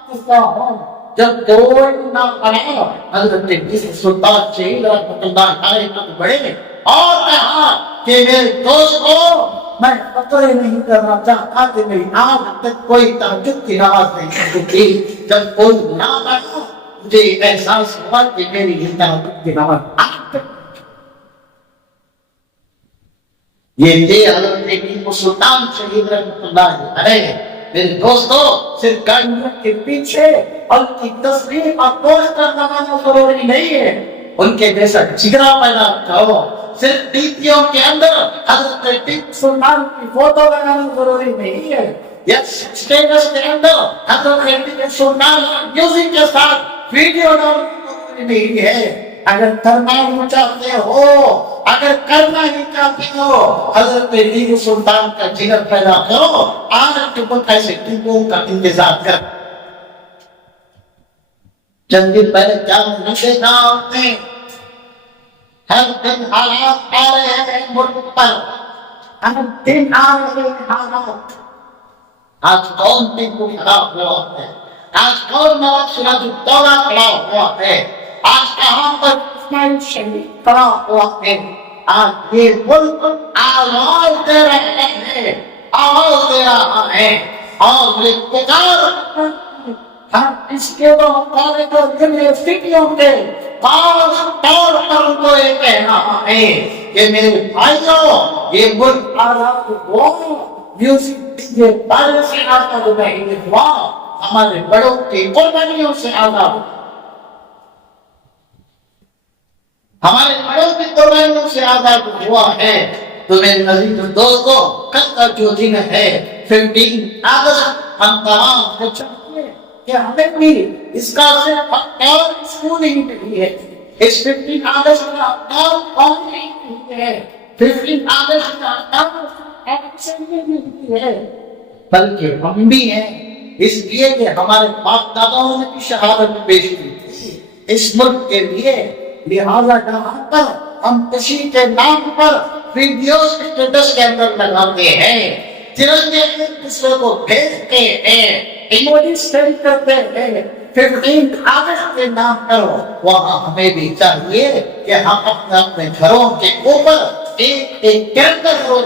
پڑھتا ہوں۔ جب کوئی نہ پڑھا، حضرت ٹیپو سلطان شہید رحمت اللہ علیہ کو بڑے اور کہا کہ میرے دوستو میں قطرے نہیں کرنا چاہتا کہ میری آج تک کوئی تہجد کی نماز نہیں ہوتی. جب کوئی نہ پڑھا مجھے احساس ہوا کہ میری یہ تہجد کی نماز آج تک. یہ تھے حضرت ٹیپو سلطان شہید رحمۃ اللہ علیہ. میرے دوستو صرف گاڑیوں کے پیچھے ان کی تصویر اور پوسٹر لگانا ضروری نہیں ہے. ان کے جیسا جگرا پیدا کرو. صرف ڈیپیوں کے اندر حضرت ٹیپو سلطان کی فوٹو لگانا ضروری نہیں ہے. یا اسٹیٹس کے اندر حضرت ٹیپو سلطان میوزک کے ساتھ ویڈیو ڈالنا ضروری نہیں ہے. اگر کرنا ہی چاہتے ہو، اگر کرنا ہی چاہتے ہو، حضرت ٹیپو سلطان کا جگر پیدا کرو. آج تم ایسے ٹیپو کا انتظار کر. چند دن پہلے کیا دیکھا آپ نے؟ ہر دن حالات آ رہے ہیں ملک پر، ہر دن آ رہے ہیں حالات. آج کون ٹیپو کھڑا ہوا ہے؟ آج کون نواز سراج الدولہ کھڑا ہوا ہے؟ آج کہاں پر اسماعیل شریف کھڑا ہوا ہے؟ آج یہ ملک آواز دے رہے ہیں، آواز دے رہا ہے. اور اقتدار ہم اس کے کالج اور یونیورسٹیوں کے خاص طور پر ان کو یہ کہنا ہے کہ میرے بھائیوں یہ ملک آزاد ہوا، میوزک ڈیجے بارے سے آزاد نہیں ہوا، ہمارے بڑوں کی قربانیوں سے آزاد، ہمارے بڑوں کی قربانیوں سے آزاد ہوا ہے. تو میرے عزیز دوستو کل کا جو دن ہے 15 اگست، ہم تمام کو چاہیے کہ ہمیں بھی اس کا صرف اور اسکولنگ نہیں ہے. اس 15 اگست کا اور قومی نہیں ہے، 15 اگست کا اور ایکسنگ نہیں ہے، بلکہ ہم بھی ہیں. اس لیے کہ ہمارے باپ داداؤں نے بھی شہادت پیش کی تھی اس ملک کے لیے. لہذا جہاں پر ہم خوشی کے نام پر ویڈیوز اسٹیٹس کے اندر لگاتے ہیں، ترنگے ایک دوسرے کو بھیجتے ہیں، ایموجی سینڈ کرتے ہیں 15 اگست کے نام پر، وہاں ہمیں بھی چاہیے کہ ہم اپنے اپنے گھروں کے اوپر ایک ایک ترنگا ضرور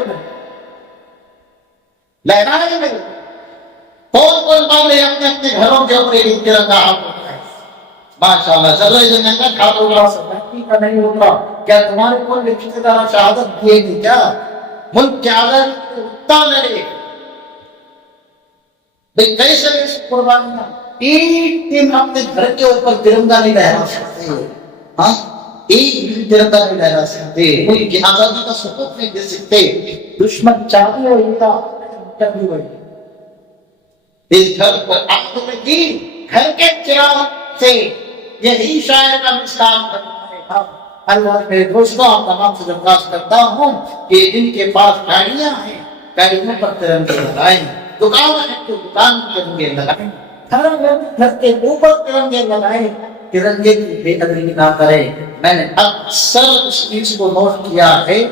لہرائیں گے. کون والے اپنے اپنے گھروں کے اوپر ایک ترنگا ماشاءاللہ چلو یہ جنگا کھاتو گا سکتی کا نہیں ہوگا. کیا تمہارے کو لکھتے دارا شہادت دیے گی کیا؟ ملک کے آزادی کو اتنا لڑے بھئی کیسے اس قربانیاں ایک دن اپنے گھر کے اوپر ترنگا نہیں لہرا سکتے. ہاں ایک دن ترنگا نہیں لہرا سکتے، ملک کی آزادی کا سبوت نہیں دے سکتے. دشمن چاہتے ہو انتا کبھی ہوئی اس گھر پر آگ لگی، گھر کے چراغ سے یہی شاید ہم اسلام کرتے ہیں. اللہ میرے دوستوں آپ تمام سے درخواست کرتا ہوں کہ جن کے پاس گاڑیاں ہیں گاڑیوں پر ترنگے لگائیں، دکان ہے تو دکان پر ترنگے لگائیں، گھر کے اوپر ترنگے لگائیں. ترنگے کی بے ادبی نہ کریں. میں نے اکثر اس چیز کو نوٹ کیا ہے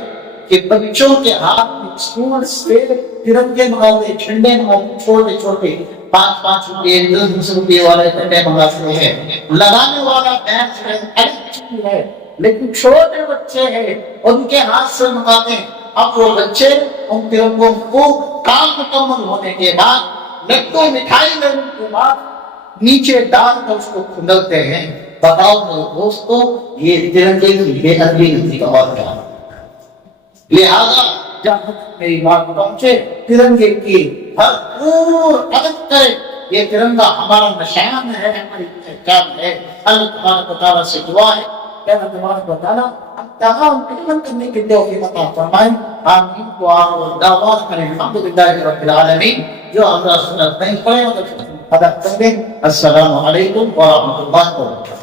کہ بچوں کے ہاتھ میں اسکول سے ترنگے منگاتے، جھنڈے منگاتے، چھوٹے چھوٹے 5-5 روپے 10 روپے والے جھنڈے منگاتے ہیں. لگانے والا بینچ ہے لیکن چھوٹے بچے ہیں ان کے ہاتھ سے منگاتے ہیں. اب وہ بچے ان ترنگوں کو کام مکمل ہونے کے بعد لڈو مٹھائی لینے کے بعد نیچے ڈال کر اس کو کھندلتے ہیں. بتاؤ میرے دوستو یہ ترنگے کی بے ادبی نہیں اور کیا؟ لہذا جہاں میری بات پہنچے ترنگے کی بھرپور عزت کرے. یہ ترنگا ہمارا نشان ہے، ہماری پہچان ہے. اللہ تبارک و تعالیٰ سے دعا ہے کہ اللہ تبارک و تعالیٰ ہم تمام خدمت کرنے کے توفیق عطا فرمائے. آمین. دعوات کریں الحمدللہ رب العالمین. جو حضرات سنت نہیں پڑھے ادا کر دیں. السلام علیکم ورحمۃ اللہ وبرکاتہ.